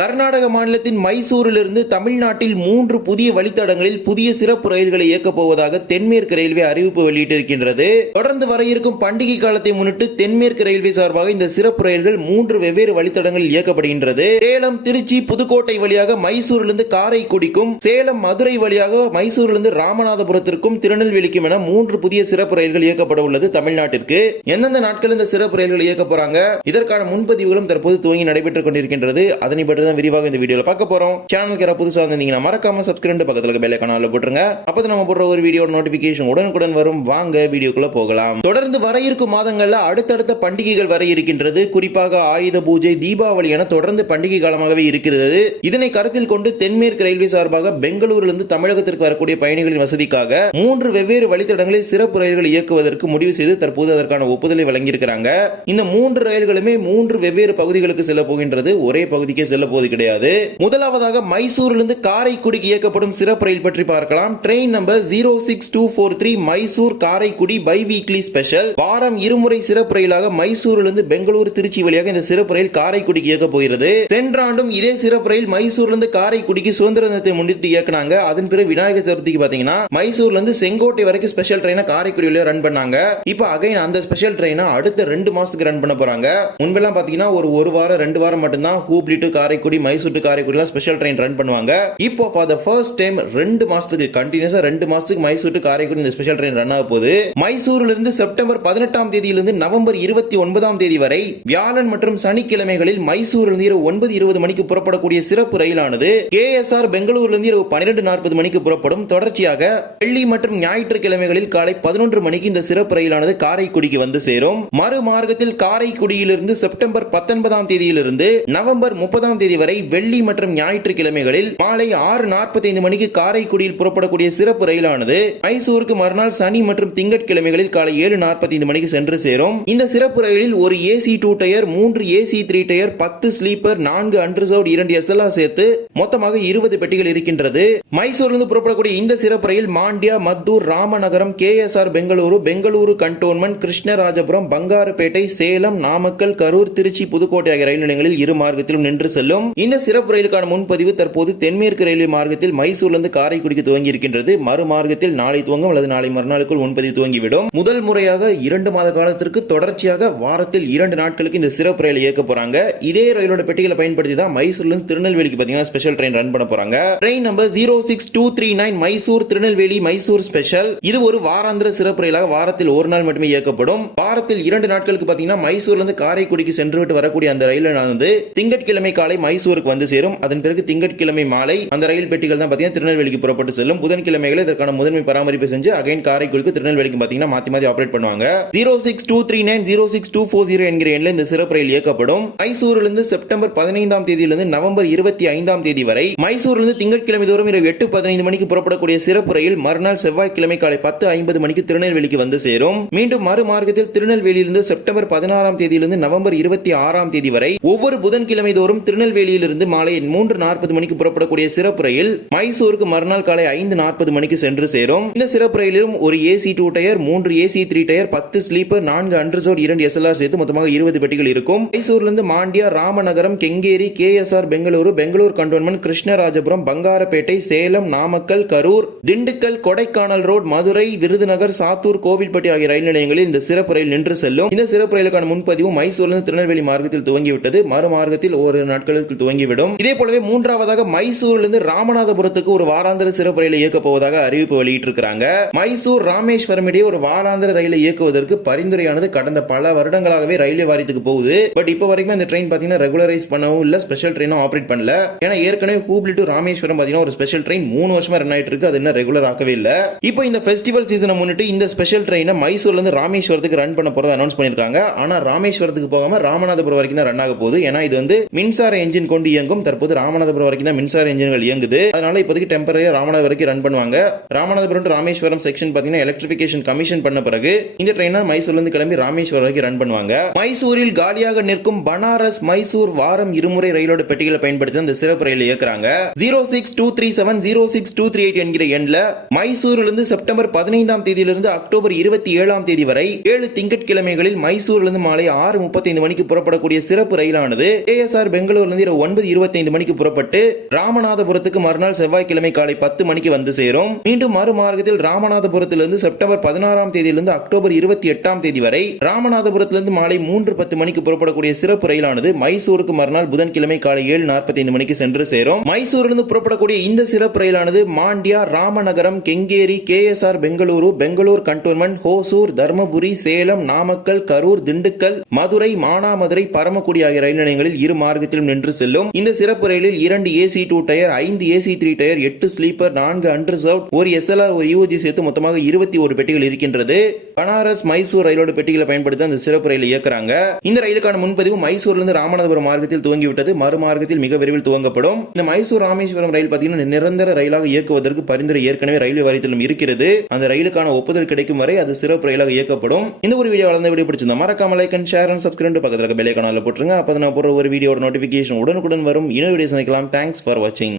கர்நாடக மாநிலத்தின் மைசூரிலிருந்து தமிழ்நாட்டில் மூன்று புதிய வழித்தடங்களில் புதிய சிறப்பு ரயில்களை இயக்கப் போவதாக தென்மேற்கு ரயில்வே அறிவிப்பு வெளியிட்டிருக்கின்றது. தொடர்ந்து வர இருக்கும் பண்டிகை காலத்தை முன்னிட்டு தென்மேற்கு ரயில்வே சார்பாக இந்த சிறப்பு ரயில்கள் மூன்று வெவ்வேறு வழித்தடங்களில் இயக்கப்படுகின்றது. சேலம் திருச்சி புதுக்கோட்டை வழியாக மைசூரிலிருந்து காரைக்குடிக்கும் சேலம் மதுரை வழியாக மைசூரிலிருந்து ராமநாதபுரத்திற்கும் திருநெல்வேலிக்கும் என மூன்று புதிய சிறப்பு ரயில்கள் இயக்கப்பட உள்ளது தமிழ்நாட்டிற்கு. எந்தெந்த நாட்கள் இந்த சிறப்பு ரயில்கள் இயக்க போறாங்க? இதற்கான முன்பதிவுகளும் தற்போது துவங்கி நடைபெற்றுக் கொண்டிருக்கின்றது. அதனை பற்றி தான் விரிவாக இந்த வீடியோல பார்க்க போறோம். சேனலுக்கு யாராவது புதுசாக வந்தீங்கன்னா மறக்காம சப்ஸ்கிரைப் பக்கத்துல இருக்க பெல் ஐகானில் போட்டுருங்க. அப்போ நம்ம போடுற ஒரு வீடியோ நோட்டிபிகேஷன் உடனுக்குடன் வரும். வாங்க வீடியோக்குள்ள போகலாம். தொடர்ந்து வர இருக்கும் மாதங்கள்ல அடுத்தடுத்த பண்டிகைகள் வர இருக்கின்றது. குறிப்பாக ஆயுத பூஜை தீபாவளி என தொடர்ந்து பண்டிகை காலமாகவே இருக்கிறது. இதனை கருத்தில் கொண்டு தென்மேற்கு ரயில்வே சார்பாக பெங்களூரிலிருந்து தமிழகத்திற்கு வரக்கூடிய பயணிகளின் வசதிக்காக மூன்று வெவ்வேறு வழித்தடங்களில் சிறப்பு ரயில்கள் இயக்குவதற்கு முடிவு செய்து தற்போது அதற்கான ஒப்புதலை வழங்கியிருக்கிறாங்க. இந்த மூன்று ரயில்களுமே மூன்று வெவ்வேறு பகுதிகளுக்கு செல்ல போகின்றது. ஒரே பகுதிக்கே செல்ல போவது கிடையாது. முதலாவதாக மைசூரிலிருந்து காரைக்குடிக்கு இயக்கப்படும் சிறப்பு ரயில் பற்றி பார்க்கலாம். Train number zero six two four three Mysore Karaikudi biweekly special வாரம் இருமுறை சிறப்பு ரயிலாக மைசூரிலிருந்து பெங்களூர் திருச்சி வழியாக இந்த சிறப்பு ரயில் காரைக்குடிக்கு இயக்க போகிறது. சென்ற ஆண்டும் இதே சிறப்பு ரயில் மைசூர்லிருந்து காரைக்குடிக்கு சுதந்திர தினத்தை முன்னிட்டு இயக்குனாங்க. அதன் பிறகு விநாயகர் சதுர்த்திக்கு பாத்தீங்கன்னா மைசூர்ல இருந்து செங்கோட்டை வரைக்கும் ஸ்பெஷல் ட்ரெயினை காரைக்குடி வழியாக ரன் பண்ணாங்க. இப்போ அகைன் அந்த ஸ்பெஷல் ட்ரெயினை அடுத்த ரெண்டு மாசத்துக்கு ரன் பண்ண போறாங்க. முன்பெல்லாம் பாத்தீங்கன்னா ஒரு ஒரு வாரம் ரெண்டு வாரம் மட்டும்தான் ஹூப்ளி டு காரைக்குடி மைசூர் டு காரைக்குடிலாம் ஸ்பெஷல் ட்ரெயின் ரன் பண்ணுவாங்க. இப்போ ஃபார் த ஃபர்ஸ்ட் டைம் ரெண்டு மாசத்துக்கு கண்டினியூஸா ரெண்டு மாசத்துக்கு மைசூர் டு காரைக்குடி இந்த ஸ்பெஷல் ட்ரெயின் ரன் ஆக போகுது. மைசூர்ல இருந்து செப்டம்பர் பதினெட்டாம் தேதியிலிருந்து நவம்பர் இருபத்தி ஒன்பதாம் தேதி வரை வியாழன் மற்றும் சனிக்கிழமைகளில் மைசூரிலிருந்து இரவு ஒன்பது இருபது மணிக்கு புறப்படக்கூடிய சிறப்பு ரயிலானது கேஎஸ்ஆர் பெங்களூரிலிருந்து இரவு பன்னிரெண்டு நாற்பது மணிக்கு புறப்படும். தொடர்ச்சியாக வெள்ளி மற்றும் ஞாயிற்றுக்கிழமைகளில் காலை பதினொன்று மணிக்கு இந்த சிறப்பு ரயிலானது காரைக்குடிக்கு வந்து சேரும். மறு மார்க்கத்தில் காரைக்குடியிலிருந்து செப்டம்பர் பத்தொன்பதாம் தேதியிலிருந்து நவம்பர் முப்பதாம் தேதி வரை வெள்ளி மற்றும் ஞாயிற்றுக்கிழமைகளில் மாலை ஆறு நாற்பத்தைந்து மணிக்கு காரைக்குடியில் புறப்படக்கூடிய சிறப்பு ரயிலானது மைசூருக்கு மறுநாள் சனி மற்றும் திங்கட்கிழமைகளில் காலை ஏழு நாற்பத்தைந்து மணிக்கு சென்று சேரும். இந்த சிறப்பு ரயிலில் ஒரு ஏசி டூ டயர் மூன்று ஏசி த்ரீ டயர் பத்து ஸ்லீப்பர் நான்கு அன்ரிசர்வ் இரண்டு எஸ்எல்ஆர் சேர்த்து மொத்தமாக இருபது பெட்டிகள் இருக்கின்றது. மைசூரிலிருந்து புறப்படக்கூடிய இந்த சிறப்பு ரயில் மாண்டியா மத்தூர் ராமநகரம் கேஎஸ்ஆர் பெங்களூரு பெங்களூரு கண்டோன்மெண்ட் கிருஷ்ணராஜபுரம் பங்காரப்பேட்டை சேலம் நாமக்கல் கரூர் திருச்சி புதுக்கோட்டை ஆகிய ரயில் நிலையங்களில் இரு மார்க்கத்திலும் நின்று செல்லும். இந்த சிறப்பு ரயிலுக்கான முன்பதிவு தற்போது தென்மேற்கு ரயில்வே மார்க்கத்தில் மைசூர்லிருந்து காரைக்குடிக்கு துவங்கி இருக்கின்றது மறு மார்க்கத்தில் நாளை துவங்கும் அல்லது நாளை மறுநாளுக்குள் முன்பதிவு துவங்கிவிடும். முதல் முறையாக இரண்டு மாத காலத்திற்கு தொடர்ச்சியாக வாரத்தில் இரண்டு நாட்களுக்கு இந்த சிறப்பு ரயில் இயக்க போறாங்க. இதே ரயிலோட பெட்டிகளை பயன்படுத்தி தான் மைசூர்லிருந்து திருநெல்வேலிக்கு பாத்தீங்கன்னா ஸ்பெஷல் ட்ரெயின் ரன் பண்ண போறாங்க. Train number zero six two three nine Mysore Tirunelveli Mysore special இது ஒரு வாராந்திர சிறப்பு ரயிலாக வாரத்தில் ஒரு நாள் மட்டுமே இயக்கப்படும். வாரத்தில் இரண்டு நாட்களுக்கு பாத்தீங்கன்னா மைசூர்ல இருந்து காரைக்குடிக்கு சென்று விட்டு வரக்கூடிய அந்த ரயிலானது திங்கட்கிழமை காலை மைசூருக்கு வந்து சேரும். அதன் பிறகு திங்கட்கிழமை மாலை அந்த ரயில் பெட்டிகள் தான் பார்த்தீங்கன்னா திருநெல்வேலிக்கு புறப்பட்டு செல்லும். புதன்கிழமைகள் இதற்கான முதன்மை பராமரிப்பு செஞ்சு அகைன் காரைக்குடிக்கு திருநெல்வேலிக்கு பார்த்தீங்கன்னா மாத்தி மாத்தி ஆபரேட் பண்ணுவாங்க. Zero six two three nine zero six two four zero என்கிற எண்ணில் இந்த சிறப்பு ரயில் இயக்கப்படும். மைசூரிலிருந்து செப்டம்பர் பதினைந்தாம் தேதியிலிருந்து நவம்பர் இருபத்தி ஐந்தாம் தேதி வரை மைசூரிலிருந்து திங்கட்கிழமை தோறும் இரவு எட்டு பதினைந்து மணிக்கு புறப்படக்கூடிய சிறப்பு ரயில் மறுநாள் செவ்வாய்க்கிழமை காலை பத்து ஐம்பது மணிக்கு திருநெல்வேலிக்கு வந்து சேரும். மீண்டும் மறு மார்க்கத்தில் திருநெல்வேலியிலிருந்து செப்டம்பர் பதினாறாம் தேதியிலிருந்து நவம்பர் இருபத்தி ஆறாம் தேதி வரை ஒவ்வொரு புதன்கிழமை தோறும் திருநெல்வேலி திருநெல்வேலியிலிருந்து மாலை மூன்று நாற்பது மணிக்கு புறப்படக்கூடிய சிறப்பு ரயில் மைசூருக்கு மறுநாள் காலை ஐந்து நாற்பது மணிக்கு சென்று சேரும். இந்த சிறப்பு ரயிலும் ஒரு ஏசி டூ டயர் மூன்று ஏசி த்ரீ டயர் பத்து ஸ்லீப்பர் நான்கு அன்ரிசர்வ் இரண்டு எஸ்எல்ஆர் சேர்த்து மொத்தமாக இருபது பெட்டிகள் இருக்கும். மைசூர்லிருந்து Mandya Ramanagaram Kengeri KSR Bengaluru Bangalore cantonment Krishnarajapuram Bangarapet Salem Namakkal Karur Dindigul Kodaikanal road Madurai Virudhunagar Sattur Kovilpatti ஆகிய ரயில் நிலையங்களில் இந்த சிறப்பு ரயில் நின்று செல்லும். இந்த சிறப்பு ரயிலுக்கான முன்பதிவு மைசூர்லிருந்து திருநெல்வேலி மார்க்கத்தில் துவங்கிவிட்டது. மறு மார்க்கத்தில் ஒரு நாட்களுக்கு துவங்கிவிடும். இதே போலவே மூன்றாவதாக மைசூரிலிருந்து ராமநாதபுரத்துக்கு ஒரு வாராந்திர சிறப்பு ரயிலை இயக்க போவதாக அறிவிப்பு வெளியிட்டிருக்கிறாங்க. மைசூர் ராமேஸ்வரம் இடையே ஒரு வாராந்திர ரயிலை இயக்குவதற்கு பரிந்துரையானது கடந்த பல வருடங்களாகவே ரயில்வே வாரியத்துக்கு போகுது. பட் இப்போ வரைக்கும் இந்த ட்ரெயின் பார்த்தீங்கன்னா ரெகுலரைஸ் பண்ணவும் இல்ல ஸ்பெஷல் ட்ரெயினும் ஆப்ரேட் பண்ணல. ஏன்னா ஏற்கனவே ஹூப்ளி டு ராமேஸ்வரம் பார்த்தீங்கன்னா ஒரு ஸ்பெஷல் ட்ரெயின் மூணு வருஷமா ரன் ஆயிட்டு இருக்கு. அது இன்னும் ரெகுலர் ஆகவே இல்ல. இப்போ இந்த ஃபெஸ்டிவல் சீசனை முன்னிட்டு இந்த ஸ்பெஷல் ட்ரெயினை மைசூர்ல இருந்து ராமேஸ்வரத்துக்கு ரன் பண்ண போறதை அனௌன்ஸ் பண்ணிருக்காங்க ஆனா ராமேஸ்வரத்துக்கு போகாம ராமநாதபுரம் வரைக்கும் தான் ரன் ஆக போகுது. ஏன்னா இது வந்து மின்சார என்ஜின் இன்ஜின் கொண்டு இயங்கும். தற்போது ராமநாதபுரம் வரைக்கும் தான் மின்சார இன்ஜின்கள் இயங்குது. அதனால இப்போதைக்கு டெம்பரரி ராமநாதபுரம் வரைக்கும் ரன் பண்ணுவாங்க. ராமநாதபுரம் to ராமேஸ்வரம் செக்ஷன் பார்த்தீங்கன்னா எலக்ட்ரிபிகேஷன் கமிஷன் பண்ண பிறகு இந்த ட்ரெயினா மைசூர்ல இருந்து கிளம்பி ராமேஸ்வரம் வரைக்கும் ரன் பண்ணுவாங்க. மைசூரில் காலியாக நிற்கும் பனாரஸ் மைசூர் வாரம் இருமுறை ரயிலோட பெட்டிகளை பயன்படுத்தி அந்த சிறப்பு ரயில் இயக்குறாங்க. Zero six two three seven zero six two three eight என்கிற எண்ணில் மைசூரிலிருந்து செப்டம்பர் பதினைந்தாம் தேதியிலிருந்து அக்டோபர் இருபத்தி ஏழாம் தேதி வரை ஏழு திங்கட்கிழமைகளில் மைசூரிலிருந்து மாலை ஆறு முப்பத்தைந்து மணிக்கு புறப்படக்கூடிய சிறப்பு ரயிலானது ஏஎஸ்ஆர் பெங்களூர்ல இருந்து இரவு ஒன்பது இருபத்தைந்து மணிக்கு புறப்பட்டு ராமநாதபுரத்துக்கு மறுநாள் செவ்வாய்க்கிழமை காலை பத்து மணிக்கு வந்து சேரும். மீண்டும் மறுமார்க்கத்தில் ராமநாதபுரத்திலிருந்து செப்டம்பர் பதினாறாம் தேதியிலிருந்து அக்டோபர் இருபத்தி எட்டாம் தேதி வரை ராமநாதபுரத்திலிருந்து மாலை மூன்று பத்து மணிக்கு புறப்படக்கூடிய சிறப்பு ரயிலானது மைசூருக்கு மறுநாள் புதன்கிழமை காலை ஏழு நாற்பத்தைந்து மணிக்கு சென்று சேரும். மைசூரிலிருந்து புறப்படக்கூடிய இந்த சிறப்பு ரயிலானது மாண்டியா ராமநகரம் கெங்கேரி கேஎஸ்ஆர் பெங்களூரு பெங்களூர் கண்டோன்மெண்ட் ஹோசூர் தர்மபுரி சேலம் நாமக்கல் கரூர் திண்டுக்கல் மதுரை மானாமதுரை பரமக்குடி ஆகிய ரயில் நிலையங்களில் இரு மார்க்கத்திலும் நின்று செல்லும். இந்த சிறப்பு ரயிலில் இரண்டு ஏசி டூ டயர் ஐந்து ஏசி த்ரீ டயர் எட்டு ஸ்லீப்பர் நான்கு அண்டர்சர்வ் ஒரு எஸ்எல்ஆர் ஒரு யூஜி சேர்த்து மொத்தமாக இருபத்தி ஒரு பெட்டிகள் இருக்கின்றது. பனாரஸ் மைசூர் ரயிலோட பெட்டிகளை பயன்படுத்தி அந்த சிறப்பு ரயில் இயக்குறாங்க. இந்த ரயிலுக்கான முன்பதிவு மைசூரிலிருந்து ராமநாதபுரம் மார்க்கத்தில் துவங்கிவிட்டது. மறுமார்க்கத்தில் மிக விரைவில் துவங்கப்படும். இந்த மைசூர் ராமேஸ்வரம் ரயில் பார்த்தீங்கன்னா நிரந்தர ரயிலாக இயக்குவதற்கு பரிந்துரை ஏற்கனவே ரயில்வே வாரியத்திலும் இருக்கிறது. அந்த ரயிலுக்கான ஒப்புதல் கிடைக்கும் வரை அது சிறப்பு ரயிலாக இயக்கப்படும். இந்த ஒரு வீடியோ வளர்ந்த வீடியோ பிடிச்சிருந்தா மறக்காம like and share and subscribe பக்கத்தில் பெல் ஐக்கானில் போட்டுருங்க. அப்போ நான் போடுற ஒரு வீடியோட நோட்டிஃபிகேஷன் உடனுக்குடன் வரும். இன்னொரு வீடியோ சந்திக்கலாம். தேங்க்ஸ் ஃபார் வாட்சிங்